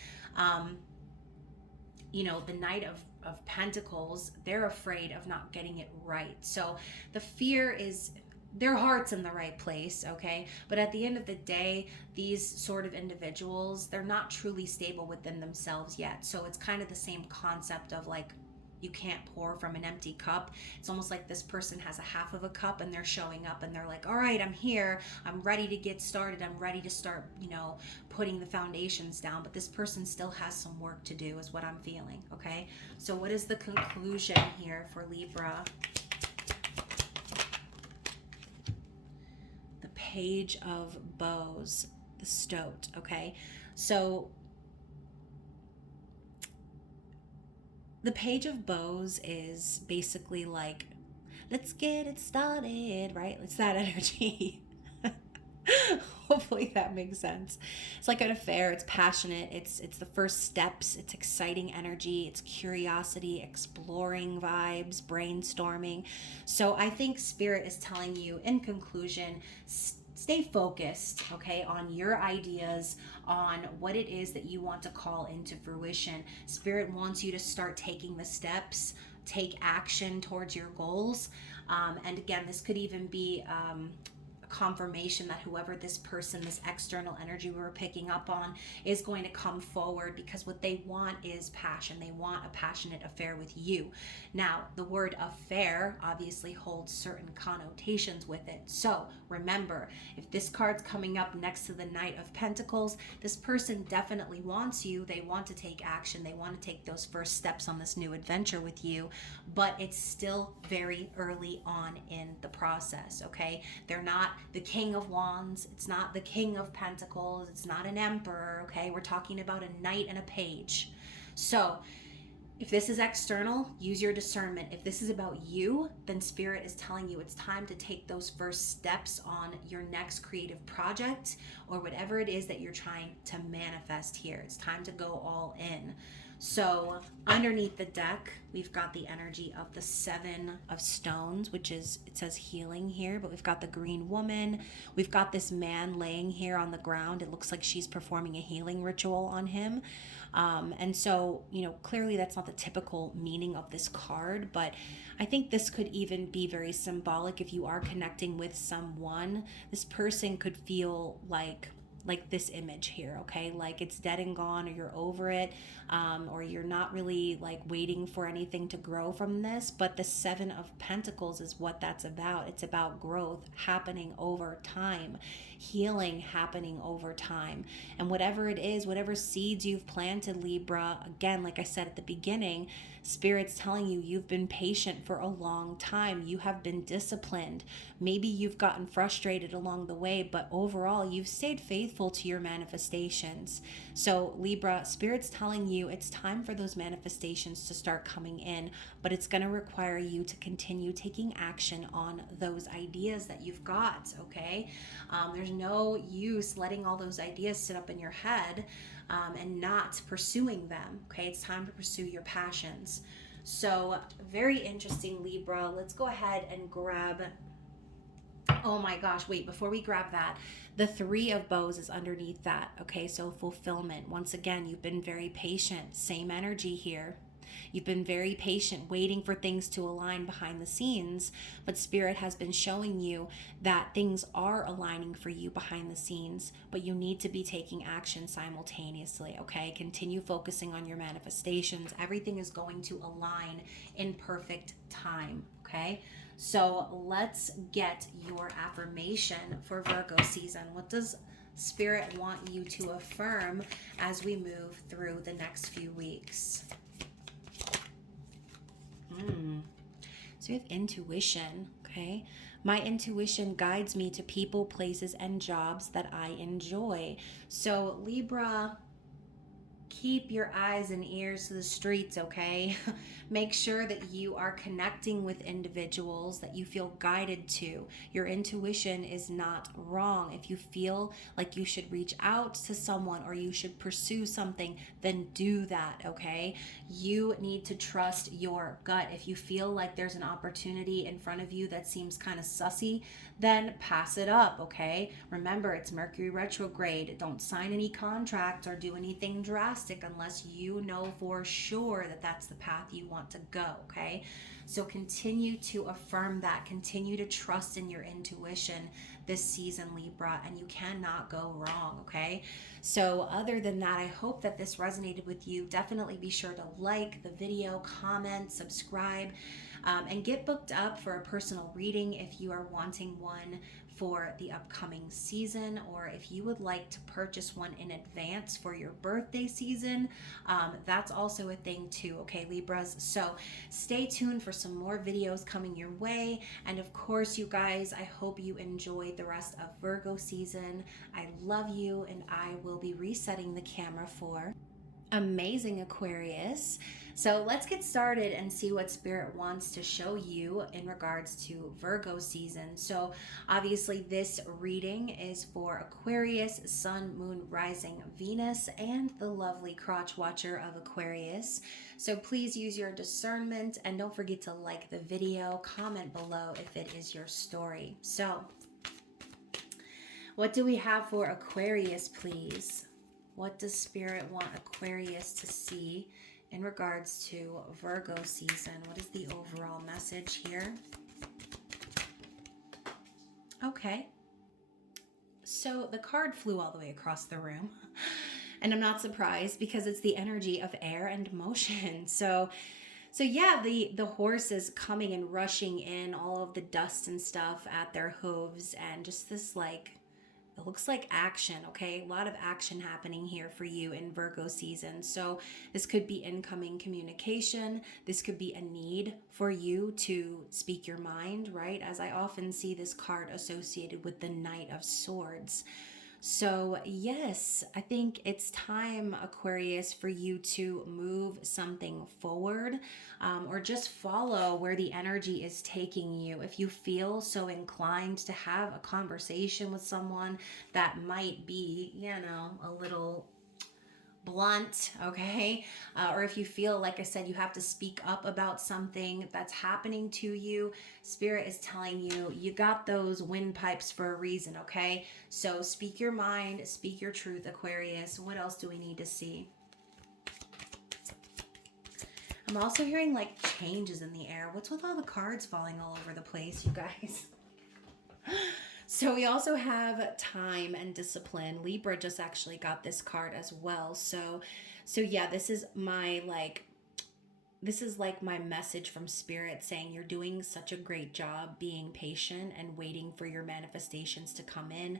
The Knight of Pentacles, they're afraid of not getting it right. So the fear is their heart's in the right place, okay? But at the end of the day, these sort of individuals, they're not truly stable within themselves yet. So it's kind of the same concept of like, you can't pour from an empty cup. It's almost like this person has a half of a cup and they're showing up and they're like, all right, I'm here. I'm ready to get started. I'm ready to start, putting the foundations down. But this person still has some work to do is what I'm feeling, okay? So what is the conclusion here for Libra? The Page of Bows, the Stoat, okay? So the Page of Bows is basically like, let's get it started, right? It's that energy. Hopefully that makes sense. It's like an affair. It's passionate. It's the first steps. It's exciting energy. It's curiosity, exploring vibes, brainstorming. So I think Spirit is telling you, in conclusion, stay focused, okay, on your ideas, on what it is that you want to call into fruition. Spirit wants you to start taking the steps, take action towards your goals. And again, this could even be confirmation that whoever this person, this external energy we were picking up on, is going to come forward, because what they want is passion. They want a passionate affair with you. Now, the word affair obviously holds certain connotations with it. So remember, if this card's coming up next to the Knight of Pentacles, this person definitely wants you. They want to take action. They want to take those first steps on this new adventure with you, but it's still very early on in the process, okay? They're not the King of Wands. It's not the King of Pentacles. It's not an Emperor, okay? We're talking about a Knight and a Page. So if this is external, use your discernment. If this is about you, then Spirit is telling you it's time to take those first steps on your next creative project, or whatever it is that you're trying to manifest here. It's time to go all in. So underneath the deck, we've got the energy of the Seven of Stones, which is, it says healing here, but we've got the green woman. We've got this man laying here on the ground. It looks like she's performing a healing ritual on him. And so, clearly that's not the typical meaning of this card, but I think this could even be very symbolic. If you are connecting with someone, this person could feel like this image here, okay? Like it's dead and gone, or you're over it, or you're not really like waiting for anything to grow from this. But the Seven of Pentacles is what that's about. It's about growth happening over time, healing happening over time. And whatever it is, whatever seeds you've planted, Libra, again, like I said at the beginning, Spirit's telling you you've been patient for a long time. You have been disciplined. Maybe you've gotten frustrated along the way, but overall you've stayed faithful to your manifestations. So Libra, Spirit's telling you it's time for those manifestations to start coming in, but it's going to require you to continue taking action on those ideas that you've got, okay? There's no use letting all those ideas sit up in your head and not pursuing them, okay? It's time to pursue your passions. So very interesting, Libra. Let's go ahead and grab, oh my gosh, wait, before we grab that, the Three of Bows is underneath that, okay? So fulfillment. Once again, you've been very patient. Same energy here. You've been very patient, waiting for things to align behind the scenes, but Spirit has been showing you that things are aligning for you behind the scenes, but you need to be taking action simultaneously, okay? Continue focusing on your manifestations. Everything is going to align in perfect time, okay? So let's get your affirmation for Virgo season. What does Spirit want you to affirm as we move through the next few weeks? So we have intuition, okay? My intuition guides me to people, places, and jobs that I enjoy. So Libra, keep your eyes and ears to the streets, okay? Make sure that you are connecting with individuals that you feel guided to. Your intuition is not wrong. If you feel like you should reach out to someone or you should pursue something, then do that, okay? You need to trust your gut. If you feel like there's an opportunity in front of you that seems kind of sussy, then pass it up, okay? Remember, it's Mercury retrograde. Don't sign any contracts or do anything drastic unless you know for sure that that's the path you want to go, okay? So continue to affirm that. Continue to trust in your intuition this season, Libra, and you cannot go wrong, okay? So other than that, I hope that this resonated with you. Definitely be sure to like the video, comment, subscribe, and get booked up for a personal reading if you are wanting one for the upcoming season, or if you would like to purchase one in advance for your birthday season, that's also a thing too, okay, Libras? So stay tuned for some more videos coming your way. And of course, you guys, I hope you enjoy the rest of Virgo season. I love you, and I will be resetting the camera for amazing Aquarius. So let's get started and see what Spirit wants to show you in regards to Virgo season. So obviously this reading is for Aquarius, Sun, Moon, Rising, Venus, and the lovely crotch watcher of Aquarius. So please use your discernment, and don't forget to like the video, comment below if it is your story. So what do we have for Aquarius, please? What does Spirit want Aquarius to see in regards to Virgo season? What is the overall message here? Okay. So the card flew all the way across the room. And I'm not surprised because it's the energy of air and motion. So yeah, the horse is coming and rushing in, all of the dust and stuff at their hooves, and just this like, it looks like action, okay? A lot of action happening here for you in Virgo season. So this could be incoming communication. This could be a need for you to speak your mind, right? As I often see this card associated with the Knight of Swords. So yes, I think it's time, Aquarius, for you to move something forward, or just follow where the energy is taking you. If you feel so inclined to have a conversation with someone that might be, you know, a little blunt, okay? Or if you feel, like I said, you have to speak up about something that's happening to you, Spirit is telling you, you got those windpipes for a reason, okay? So speak your mind, speak your truth, Aquarius. What else do we need to see? I'm also hearing like changes in the air. What's with all the cards falling all over the place, you guys? So we also have time and discipline. Libra just actually got this card as well. So yeah, this is like my message from Spirit saying you're doing such a great job being patient and waiting for your manifestations to come in.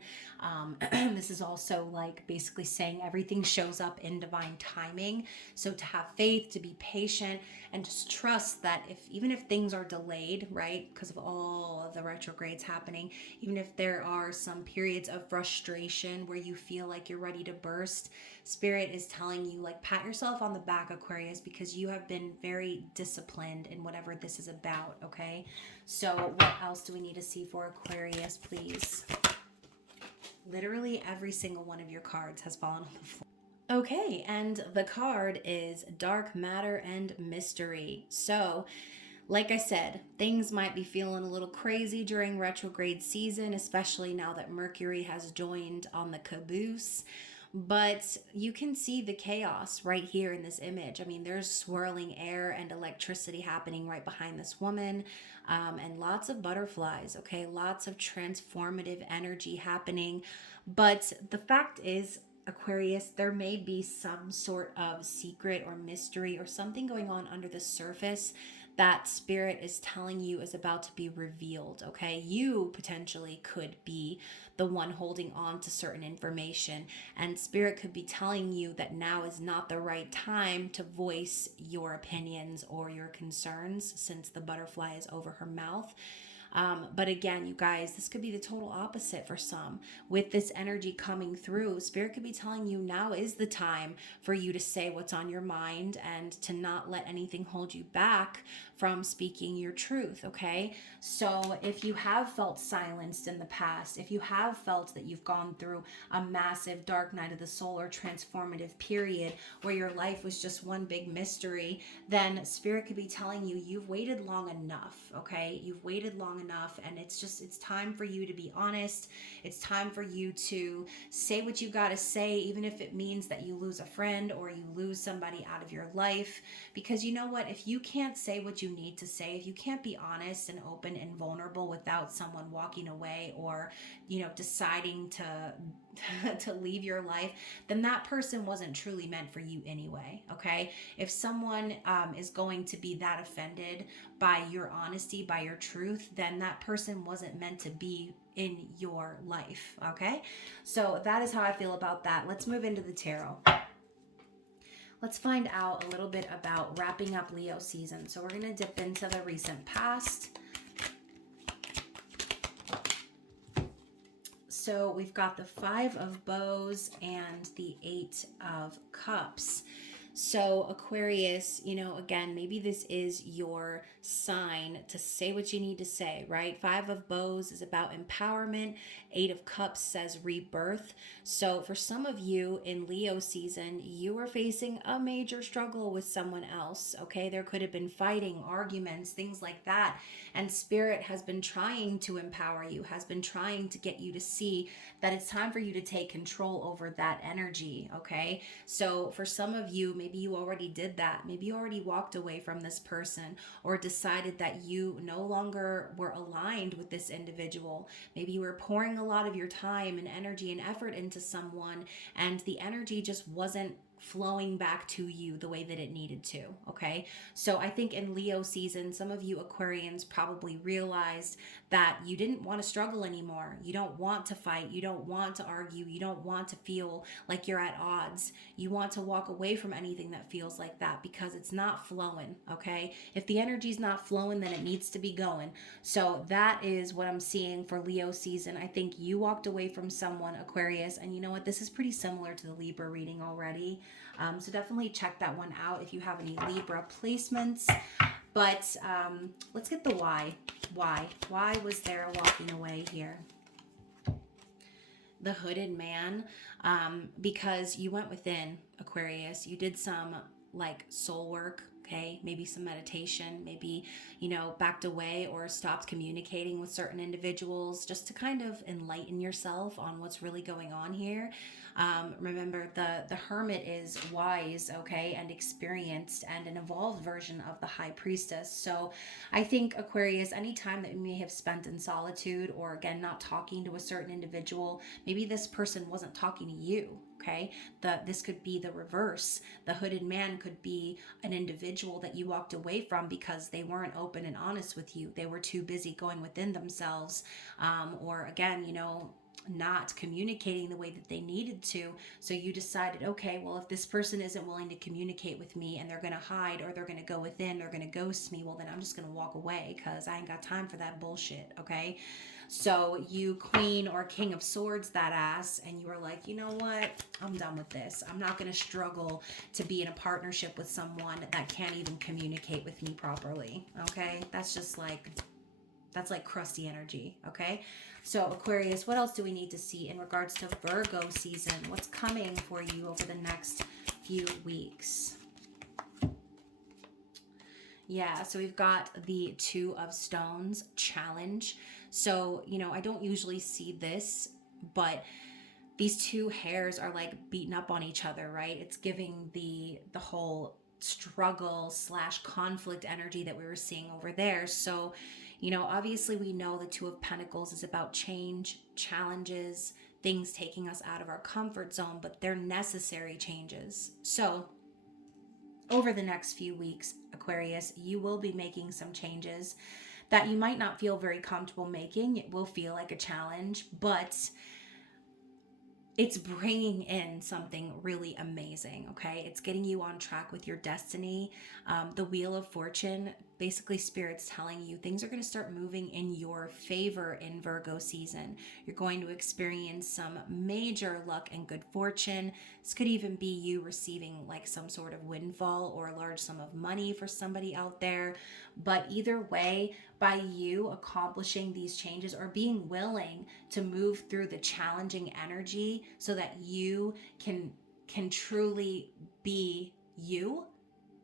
This is also like basically saying everything shows up in divine timing. So to have faith, to be patient, and just trust that even if things are delayed, right, because of all of the retrogrades happening, even if there are some periods of frustration where you feel like you're ready to burst, Spirit is telling you, like, pat yourself on the back, Aquarius, because you have been very disciplined in whatever this is about, okay? So what else do we need to see for Aquarius, please? Literally every single one of your cards has fallen on the floor. Okay, and the card is Dark Matter and Mystery. So, like I said, things might be feeling a little crazy during retrograde season, especially now that Mercury has joined on the caboose. But you can see the chaos right here in this image. I mean, there's swirling air and electricity happening right behind this woman, and lots of butterflies, okay? Lots of transformative energy happening. But the fact is, Aquarius, there may be some sort of secret or mystery or something going on under the surface that Spirit is telling you is about to be revealed, okay? You potentially could be the one holding on to certain information, and Spirit could be telling you that now is not the right time to voice your opinions or your concerns, since the butterfly is over her mouth. But again, you guys, this could be the total opposite for some. With this energy coming through, Spirit could be telling you now is the time for you to say what's on your mind and to not let anything hold you back from speaking your truth, okay? So if you have felt silenced in the past, if you have felt that you've gone through a massive dark night of the soul or transformative period where your life was just one big mystery, then Spirit could be telling you you've waited long enough, okay? You've waited long enough, and it's time for you to be honest. It's time for you to say what you got to say, even if it means that you lose a friend or you lose somebody out of your life. Because you know what? If you can't say what you need to say, if you can't be honest and open and vulnerable without someone walking away or, deciding to leave your life, then that person wasn't truly meant for you anyway, okay? If someone is going to be that offended by your honesty, by your truth, then that person wasn't meant to be in your life, okay? So that is how I feel about that. Let's move into the tarot. Let's find out a little bit about wrapping up Leo season. So we're going to dip into the recent past. So we've got the 5 of Bows and the 8 of Cups. So Aquarius, again, maybe this is your sign to say what you need to say, right? 5 of Bows is about empowerment. 8 of Cups says rebirth. So for some of you in Leo season, you are facing a major struggle with someone else, okay? There could have been fighting, arguments, things like that. And Spirit has been trying to empower you, has been trying to get you to see that it's time for you to take control over that energy, okay? So for some of you, maybe you already did that. Maybe you already walked away from this person or decided that you no longer were aligned with this individual. Maybe you were pouring a lot of your time and energy and effort into someone, and the energy just wasn't flowing back to you the way that it needed to, okay? So I think in Leo season, some of you Aquarians probably realized that you didn't want to struggle anymore. You don't want to fight. You don't want to argue. You don't want to feel like you're at odds. You want to walk away from anything that feels like that because it's not flowing, okay? If the energy's not flowing, then it needs to be going. So that is what I'm seeing for Leo season. I think you walked away from someone, Aquarius, and you know what? This is pretty similar to the Libra reading already. So definitely check that one out if you have any Libra placements. But let's get the why. Why was there a walking away here? The Hooded Man, because you went within, Aquarius. You did some soul work, okay? Maybe some meditation, maybe, backed away or stopped communicating with certain individuals just to kind of enlighten yourself on what's really going on here. Remember, the Hermit is wise, okay, and experienced and an evolved version of the High Priestess. So I think, Aquarius, anytime that you may have spent in solitude or, again, not talking to a certain individual, maybe this person wasn't talking to you, okay? This could be the reverse. The Hooded Man could be an individual that you walked away from because they weren't open and honest with you. They were too busy going within themselves, or, again, not communicating the way that they needed to. So you decided, okay, well, if this person isn't willing to communicate with me and they're going to hide or they're going to go within, they're going to ghost me, well, then I'm just going to walk away because I ain't got time for that bullshit, okay? So you Queen or King of Swords that ass, and you were like, you know what? I'm done with this. I'm not going to struggle to be in a partnership with someone that can't even communicate with me properly, okay? That's like crusty energy, okay? So Aquarius, what else do we need to see in regards to Virgo season? What's coming for you over the next few weeks? Yeah, so we've got the 2 of Stones challenge. So, I don't usually see this, but these 2 hairs are beating up on each other, right? It's giving the whole struggle / conflict energy that we were seeing over there. So, obviously we know the 2 of Pentacles is about change, challenges, things taking us out of our comfort zone, but they're necessary changes. So over the next few weeks, Aquarius, you will be making some changes that you might not feel very comfortable making. It will feel like a challenge, but it's bringing in something really amazing, okay? It's getting you on track with your destiny. The Wheel of Fortune basically Spirit's telling you things are going to start moving in your favor in Virgo season. You're going to experience some major luck and good fortune. This could even be you receiving like some sort of windfall or a large sum of money for somebody out there. But either way, by you accomplishing these changes or being willing to move through the challenging energy so that you can truly be you,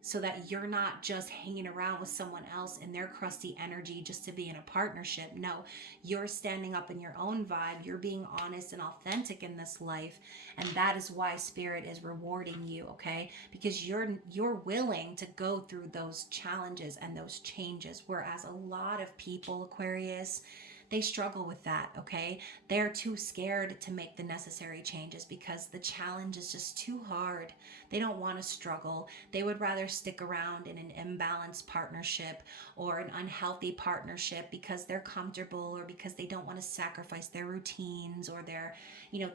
so that you're not just hanging around with someone else in their crusty energy just to be in a partnership. No, you're standing up in your own vibe. You're being honest and authentic in this life. And that is why Spirit is rewarding you, okay? Because you're willing to go through those challenges and those changes. Whereas a lot of people, Aquarius, they struggle with that, okay? They're too scared to make the necessary changes because the challenge is just too hard. They don't want to struggle. They would rather stick around in an imbalanced partnership or an unhealthy partnership because they're comfortable or because they don't want to sacrifice their routines or their,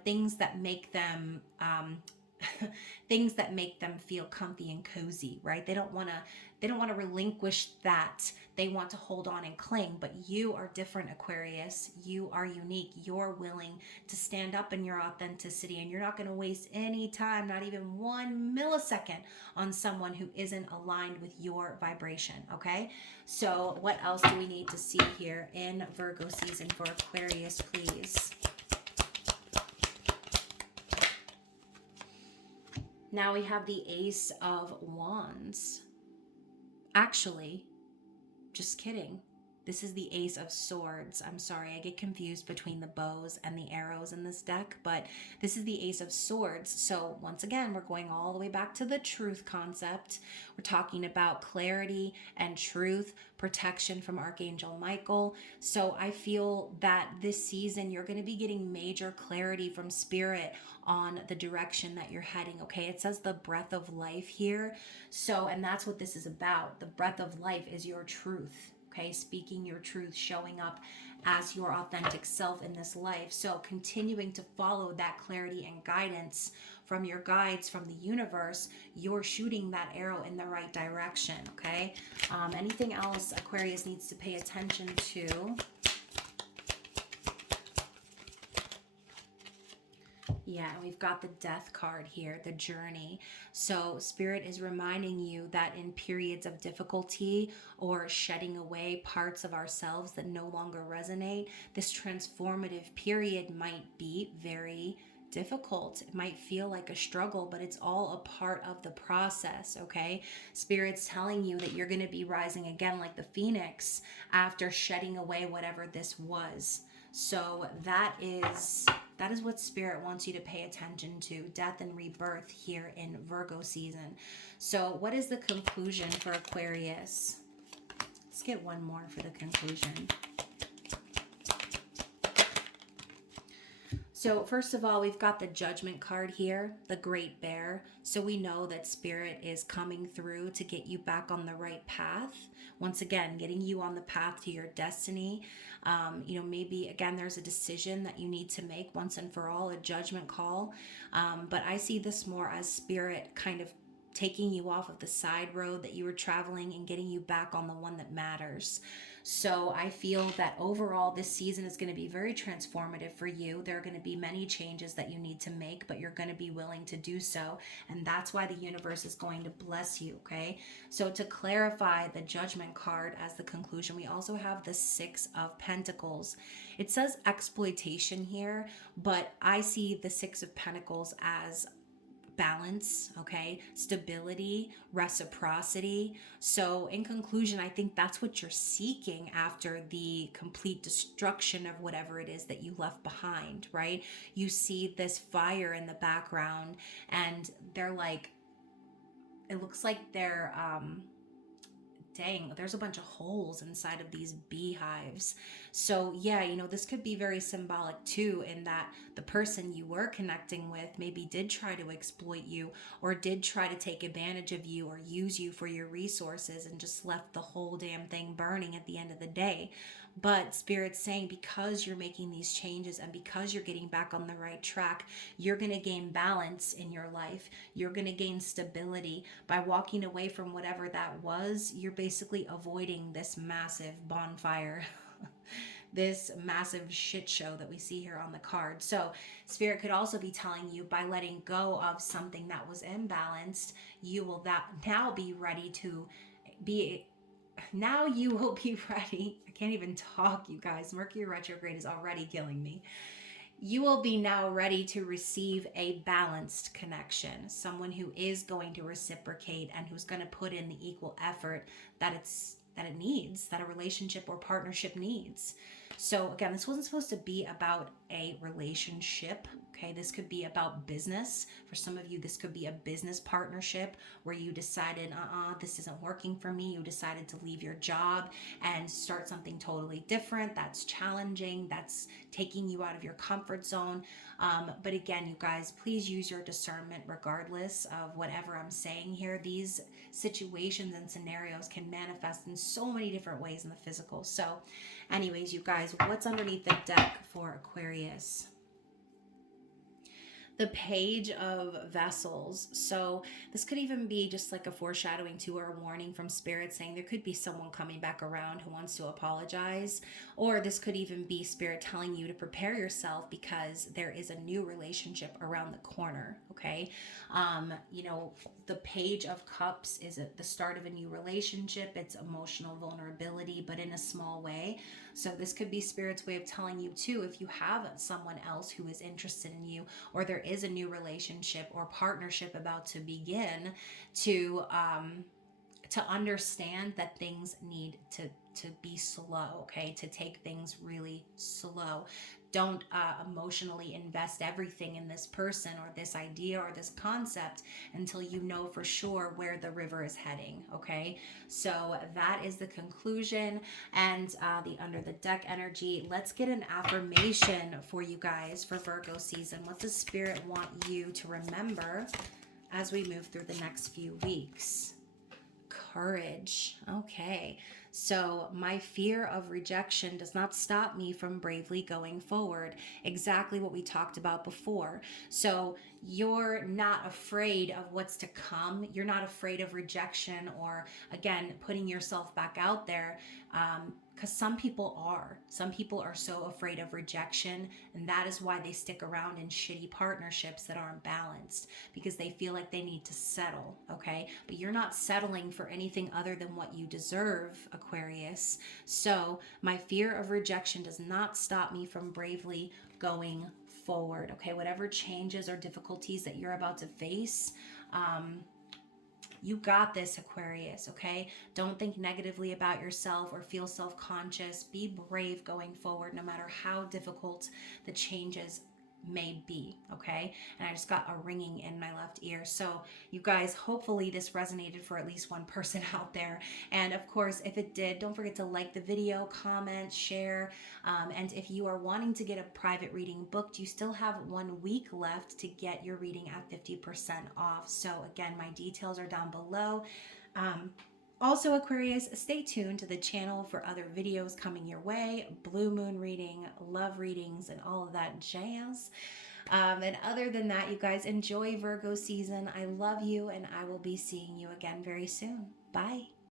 things that make them things that make them feel comfy and cozy, right? They don't want to relinquish that. They want to hold on and cling. But you are different, Aquarius. You are unique. You're willing to stand up in your authenticity, and you're not going to waste any time, not even 1 millisecond, on someone who isn't aligned with your vibration, okay? So what else do we need to see here in Virgo season for Aquarius, please? Now we have the Ace of Wands. Actually, just kidding. This is the Ace of Swords. I'm sorry, I get confused between the bows and the arrows in this deck, but this is the Ace of Swords. So once again, we're going all the way back to the truth concept. We're talking about clarity and truth, protection from Archangel Michael. So I feel that this season, you're going to be getting major clarity from Spirit on the direction that you're heading, okay? It says the breath of life here. So, and that's what this is about. The breath of life is your truth. Okay, speaking your truth, showing up as your authentic self in this life. So continuing to follow that clarity and guidance from your guides, from the universe, you're shooting that arrow in the right direction, okay? Anything else Aquarius needs to pay attention to? Yeah, and we've got the Death card here, the journey. So Spirit is reminding you that in periods of difficulty or shedding away parts of ourselves that no longer resonate, this transformative period might be very difficult. It might feel like a struggle, but it's all a part of the process, okay? Spirit's telling you that you're going to be rising again like the phoenix after shedding away whatever this was. So that is what Spirit wants you to pay attention to, death and rebirth here in Virgo season. So what is the conclusion for Aquarius? Let's get one more for the conclusion. So first of all, we've got the Judgment card here, the Great Bear. So we know that Spirit is coming through to get you back on the right path. Once again, getting you on the path to your destiny. Maybe again, there's a decision that you need to make once and for all, a judgment call. But I see this more as Spirit kind of taking you off of the side road that you were traveling and getting you back on the one that matters. So I feel that overall this season is going to be very transformative for you. There are going to be many changes that you need to make, but you're going to be willing to do so. And that's why the universe is going to bless you, okay? So to clarify the Judgment card as the conclusion, we also have the Six of Pentacles. It says exploitation here, but I see the Six of Pentacles as balance, okay, stability, reciprocity. So in conclusion, I think that's what you're seeking after the complete destruction of whatever it is that you left behind, right? You see this fire in the background and they're like, it looks like they're dang, there's a bunch of holes inside of these beehives. So yeah, this could be very symbolic too, in that the person you were connecting with maybe did try to exploit you or did try to take advantage of you or use you for your resources and just left the whole damn thing burning at the end of the day. But Spirit's saying, because you're making these changes and because you're getting back on the right track, you're going to gain balance in your life. You're going to gain stability. By walking away from whatever that was, you're basically avoiding this massive bonfire. This massive shit show that we see here on the card. So Spirit could also be telling you, by letting go of something that was imbalanced, you will that now be ready to be now you will be ready. I can't even talk, you guys. Mercury retrograde is already killing me. You will be now ready to receive a balanced connection, someone who is going to reciprocate and who's going to put in the equal effort that it needs, that a relationship or partnership needs. So again, this wasn't supposed to be about a relationship. Okay, this could be about business. For some of you, this could be a business partnership where you decided, this isn't working for me. You decided to leave your job and start something totally different. That's challenging. That's taking you out of your comfort zone. But again, you guys, please use your discernment regardless of whatever I'm saying here. These situations and scenarios can manifest in so many different ways in the physical. So anyways, you guys, what's underneath the deck for Aquarius? The Page of Vessels. So this could even be just like a foreshadowing to or a warning from Spirit, saying there could be someone coming back around who wants to apologize. Or this could even be Spirit telling you to prepare yourself because there is a new relationship around the corner. Okay. The Page of Cups is the start of a new relationship. It's emotional vulnerability, but in a small way. So this could be Spirit's way of telling you too, if you have someone else who is interested in you, or there is a new relationship or partnership about to begin, to understand that things need to be slow, okay? To take things really slow. Don't emotionally invest everything in this person or this idea or this concept until you know for sure where the river is heading, okay? So that is the conclusion and the under the deck energy. Let's get an affirmation for you guys for Virgo season. What does Spirit want you to remember as we move through the next few weeks? Courage. Okay. So my fear of rejection does not stop me from bravely going forward. Exactly what we talked about before. So you're not afraid of what's to come. You're not afraid of rejection or, again, putting yourself back out there. Because some people are. Some people are so afraid of rejection, and that is why they stick around in shitty partnerships that aren't balanced, because they feel like they need to settle, okay? But you're not settling for anything other than what you deserve, Aquarius. So my fear of rejection does not stop me from bravely going forward, okay? Whatever changes or difficulties that you're about to face, you got this, Aquarius, okay? Don't think negatively about yourself or feel self-conscious. Be brave going forward, no matter how difficult the changes may be, okay? And I just got a ringing in my left ear. So you guys, hopefully this resonated for at least one person out there. And of course, if it did, don't forget to like the video, comment, share. And if you are wanting to get a private reading booked, you still have 1 week left to get your reading at 50% off. So again, my details are down below. Also, Aquarius, stay tuned to the channel for other videos coming your way. Blue moon reading, love readings, and all of that jazz. And other than that, you guys, enjoy Virgo season. I love you, and I will be seeing you again very soon. Bye.